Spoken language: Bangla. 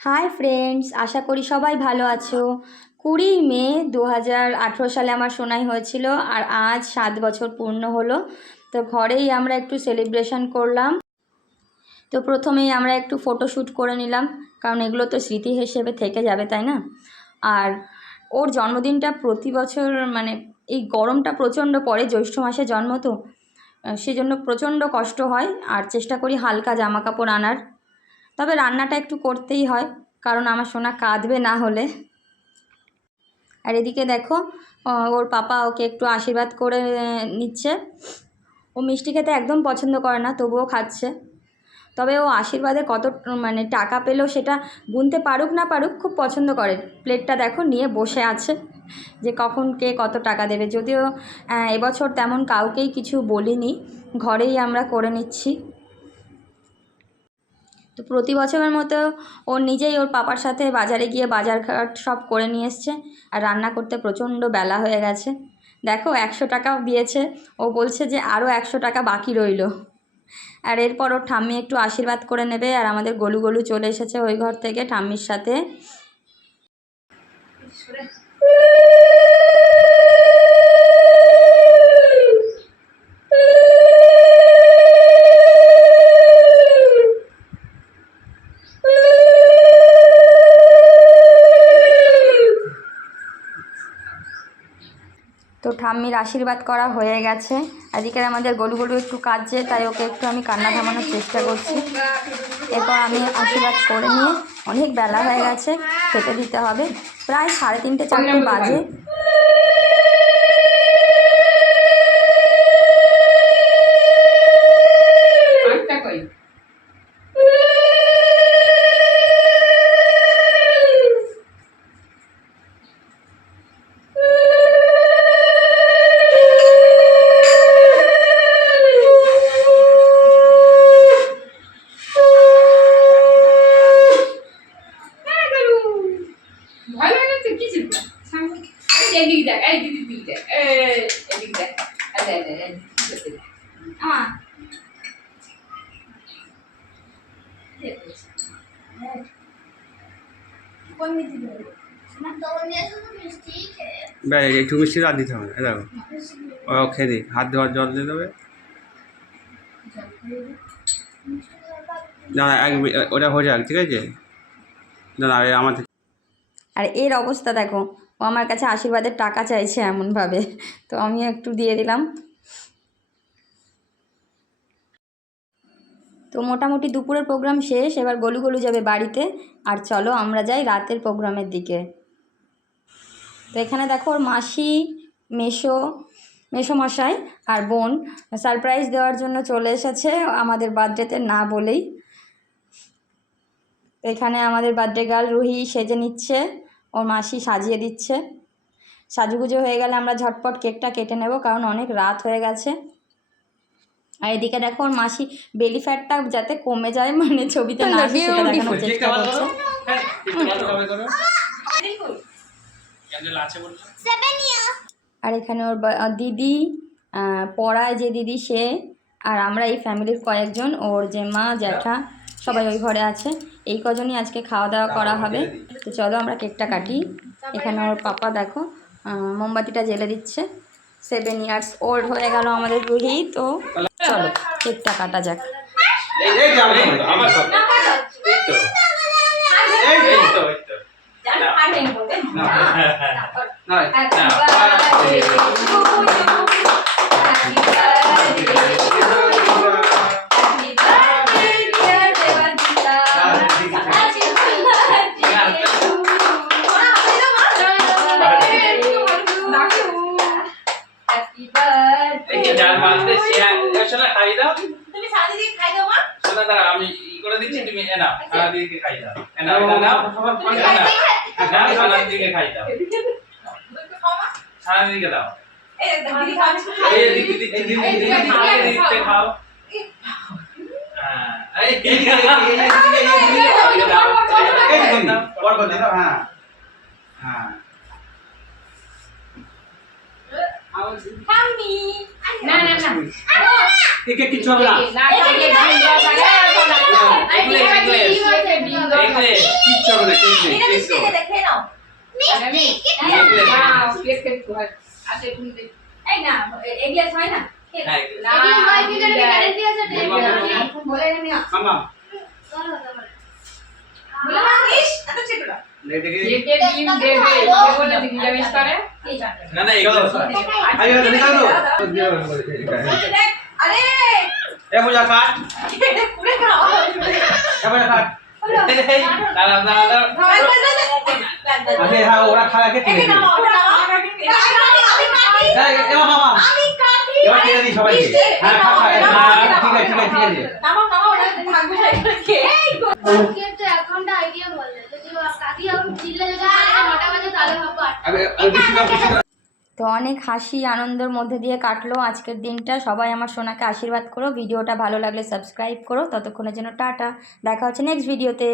হাই ফ্রেন্ডস, আশা করি সবাই ভালো আছো। 20 মে 2018 সালে আমার সোনাই হয়েছিল, আর আজ 7 বছর পূর্ণ হলো। তো ঘরেই আমরা একটু সেলিব্রেশন করলাম। তো প্রথমেই আমরা একটু ফটোশ্যুট করে নিলাম, কারণ এগুলো তো স্মৃতি হিসেবে থেকে যাবে, তাই না? আর ওর জন্মদিনটা প্রতি বছর মানে এই গরমটা প্রচণ্ড পড়ে, জ্যৈষ্ঠ মাসে জন্ম তো, সেজন্য প্রচণ্ড কষ্ট হয়। আর চেষ্টা করি হালকা জামা কাপড় আনার, তবে রান্নাটা একটু করতেই হয়, কারণ আমার সোনা কাঁদবে না হলে। আর এদিকে দেখো, ওর পাপা ওকে একটু আশীর্বাদ করে নিচ্ছে। ও মিষ্টি খেতে একদম পছন্দ করে না, তবুও খাচ্ছে। তবে ও আশীর্বাদে কত মানে টাকা পেলো সেটা গুনতে পারুক না পারুক, খুব পছন্দ করে। প্লেটটা দেখো নিয়ে বসে আছে যে কখন কে কত টাকা দেবে। যদিও এবছর তেমন কাউকেই কিছু বলিনি, ঘরেই আমরা করে নিচ্ছি। তো প্রতি বছরের মতো ও নিজেই ওর পাপার সাথে বাজারে গিয়ে বাজারঘাট সব করে নিয়ে এসছে। আর রান্না করতে প্রচণ্ড বেলা হয়ে গেছে। দেখো 100 টাকাও দিয়েছে, ও বলছে যে আরও 100 টাকা বাকি রইল। আর এরপর ওর ঠাম্মি একটু আশীর্বাদ করে নেবে। আর আমাদের গলু গলু চলে এসেছে ওই ঘর থেকে ঠাম্মির সাথে। তো ঠাম্মির আশীর্বাদ করা হয়ে গেছে। এদিকে আমাদের গলু গলু একটু কাঁদছে, তাই ওকে একটু আমি কান্না থামানোর চেষ্টা করছি। এরপর আমি আশীর্বাদ করে নিয়ে, অনেক বেলা হয়ে গেছে, খেতে দিতে হবে। প্রায় 3:30 4টে বাজে। একটু মিষ্টি আর দিতে হবে। দেখো ও খেয়ে দিই, হাত ধোয়ার জল দিয়ে দেবে। না ওটা হয়ে যাক, ঠিক আছে। না না আমার। আর এর অবস্থা দেখো, ও আমার কাছে আশীর্বাদের টাকা চাইছে এমনভাবে, তো আমি একটু দিয়ে দিলাম। তো মোটামুটি দুপুরের প্রোগ্রাম শেষ, এবার গলু গলু যাবে বাড়িতে। আর চলো আমরা যাই রাতের প্রোগ্রামের দিকে। তো এখানে দেখো ওর মাসি, মেসোমশাই আর বোন সারপ্রাইজ দেওয়ার জন্য চলে এসেছে আমাদের বার্থডেতে না বলেই। এখানে আমাদের বার্থডে গার্ল রুহি সেজে নিচ্ছে, ওর মাসি সাজিয়ে দিচ্ছে। সাজুগুজো হয়ে গেলে আমরা ঝটপট কেকটা কেটে নেব, কারণ অনেক রাত হয়ে গেছে। আর এদিকে দেখো ওর মাসি বেলি ফ্যাটটা যাতে কমে যায়, মানে ছবিতে না আসে সেটা দেখানোর চেষ্টা করছে। আর এখানে ওর দিদি, পড়ায় যে দিদি সে, আর আমরা এই ফ্যামিলির কয়েকজন, ওর যে মা জ্যাঠা সবাই ওই ঘরে আছে। এই কজনই আজকে খাওয়া দাওয়া করা হবে। তো চলো আমরা কেকটা কাটি। এখানে ওর পাপা দেখো মোমবাতিটা জ্বেলে দিচ্ছে। 7 ইয়ার্স ওল্ড হয়ে গেল আমাদের রুহি। তো চলো কেকটা কাটা যাক। আমি ই করে দিচ্ছি, তুমি এনাও সারা দিকে খাই দাও। এনাও সারা দিকে খাই দাও, সারা দিকে দাও। এই দিকে দিতে খাও। এই বড় করে দাও। হ্যাঁ হ্যাঁ না না না কে কিচ্ছু হবে না কিচ্ছু হবে না কিচ্ছু মামা না না এগুলো আইও নিকাল আরে এ পূজা কাট এবারে কাট দাঁড়া দাঁড়া আরে হ্যাঁ ওরা খাওয়া কে তুলে দিই এ মামা এবার কে দিই সবাইকে হ্যাঁ খা খা ঠিক আছে ঠিক আছে ঠিক আছে একাউন্টটা আইডিয়া বললে যদি কাকি এখন চিল্লে যদি 9টা বাজে তাহলে হবে 8টা। আরে বেশি না তো অনেক হাসি আনন্দের মধ্যে দিয়ে কাটলো আজকের দিনটা। সবাই আমার সোনাকে আশীর্বাদ করো। ভিডিওটা ভালো লাগলে সাবস্ক্রাইব করো। ততক্ষণের জন্য টাটা, দেখা হচ্ছে নেক্সট ভিডিওতে।